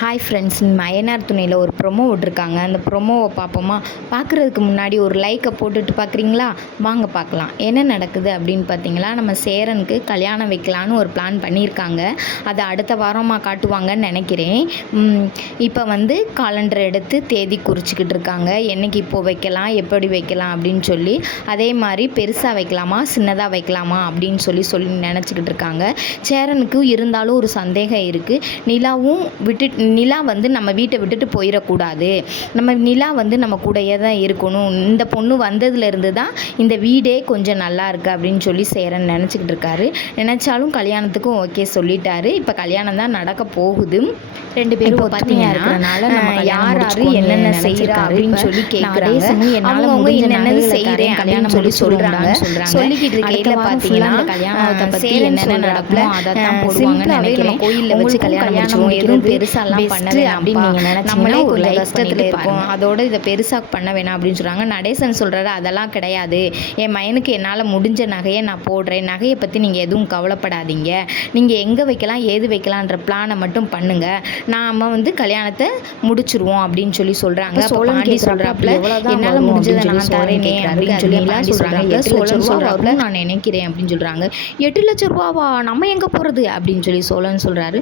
Hi friends, மயனார் துணையில் ஒரு promo விட்ருக்காங்க. அந்த ப்ரொமோவை பார்ப்போமா? பார்க்குறதுக்கு முன்னாடி ஒரு லைக்கை போட்டுட்டு பார்க்குறீங்களா? வாங்க பார்க்கலாம் என்ன நடக்குது அப்படின்னு பார்த்தீங்களா, நம்ம சேரனுக்கு கல்யாணம் வைக்கலான்னு ஒரு பிளான் பண்ணியிருக்காங்க. அதை அடுத்த வாரமாக காட்டுவாங்கன்னு நினைக்கிறேன். இப்போ காலண்டர் எடுத்து தேதி குறிச்சிக்கிட்டு இருக்காங்க. என்றைக்கு இப்போது வைக்கலாம், எப்படி வைக்கலாம் அப்படின்னு சொல்லி. அதே மாதிரி பெருசாக வைக்கலாமா சின்னதாக வைக்கலாமா அப்படின்னு சொல்லி நினச்சிக்கிட்டு இருக்காங்க. சேரனுக்கு இருந்தாலும் ஒரு சந்தேகம் இருக்குது. நிலா நம்ம வீட்டை விட்டுட்டு போயிடக்கூடாது, நம்ம நிலா நம்ம கூடயே தான் இருக்கணும், இந்த பொண்ணு வந்ததுலேருந்து தான் இந்த வீடே கொஞ்சம் நல்லா இருக்குது அப்படின்னு சொல்லி சேரன் நினச்சிக்கிட்டு இருக்காரு. நினச்சாலும் கல்யாணத்துக்கும் ஓகே சொல்லிட்டாரு. இப்போ கல்யாணம் தான் நடக்க போகுது. 2 பேரும் பார்த்தீங்கன்னா யார் என்னென்ன செய்கிறா அப்படின்னு சொல்லி கேட்குறாங்க. அவங்க என்னென்ன செய்கிறேன் கல்யாணம் சொல்லி சொல்கிறாங்க. சொல்லிக்கிட்டு இருக்கையில பார்த்தீங்கன்னா கல்யாணத்தை பற்றி என்னென்ன நடக்குமோ அதை தான் போடுவாங்கன்னு நினைக்கிறேன். கோயிலில் வச்சு கல்யாணம் எதுவும் பெருசாலாம் பண்ண வேணாம் அப்படின்னு நீங்கள் நினைச்சீங்கன்னா நம்மளே ஒரு கஷ்டத்தில் இருக்கோம், அதோட இதை பெருசாக பண்ண வேணாம் அப்படின்னு சொல்கிறாங்க. நடேசன் சொல்கிறாரு, அதெல்லாம் கிடையாது, என் மயனுக்கு என்னால் முடிஞ்ச நகையை நான் போடுறேன், நகையை பற்றி நீங்கள் எதுவும் கவலைப்படாதீங்க, நீங்கள் எங்கே வைக்கலாம் ஏது வைக்கலான்ற பிளானை மட்டும் பண்ணுங்கள், நாம் கல்யாணத்தை முடிச்சிருவோம் அப்படின்னு சொல்லி சொல்கிறாங்க. பாண்டி சொல்கிறாப்புல என்னால் முடிஞ்சதை நான் தரேனே அப்படின்னு சொல்லி எல்லாம் சொல்கிறாங்க. சோழன் சொல்கிறாப்புல நான் நினைக்கிறேன் அப்படின்னு சொல்கிறாங்க. 8 லட்சம் ரூபாவா, நம்ம எங்கே போகிறது அப்படின்னு சொல்லி சோழன் சொல்கிறாரு.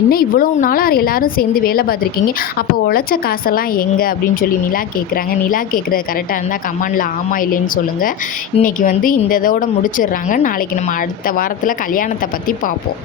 என்ன இவ்வளோ நாளாக எல்லாரும் சேர்ந்து வேலை பார்த்துருக்கீங்க, அப்போ உழைச்ச காசெல்லாம் எங்கே அப்படின்னு சொல்லி நிலா கேட்குறாங்க. நிலா கேட்குறது கரெக்டாக இருந்தால் கமெண்டில் ஆமாம் இல்லைன்னு சொல்லுங்கள். இன்றைக்கி இந்த இதோட முடிச்சிடுறாங்க. நாளைக்கு நம்ம அடுத்த வாரத்தில் கல்யாணத்தை பற்றி பார்ப்போம்.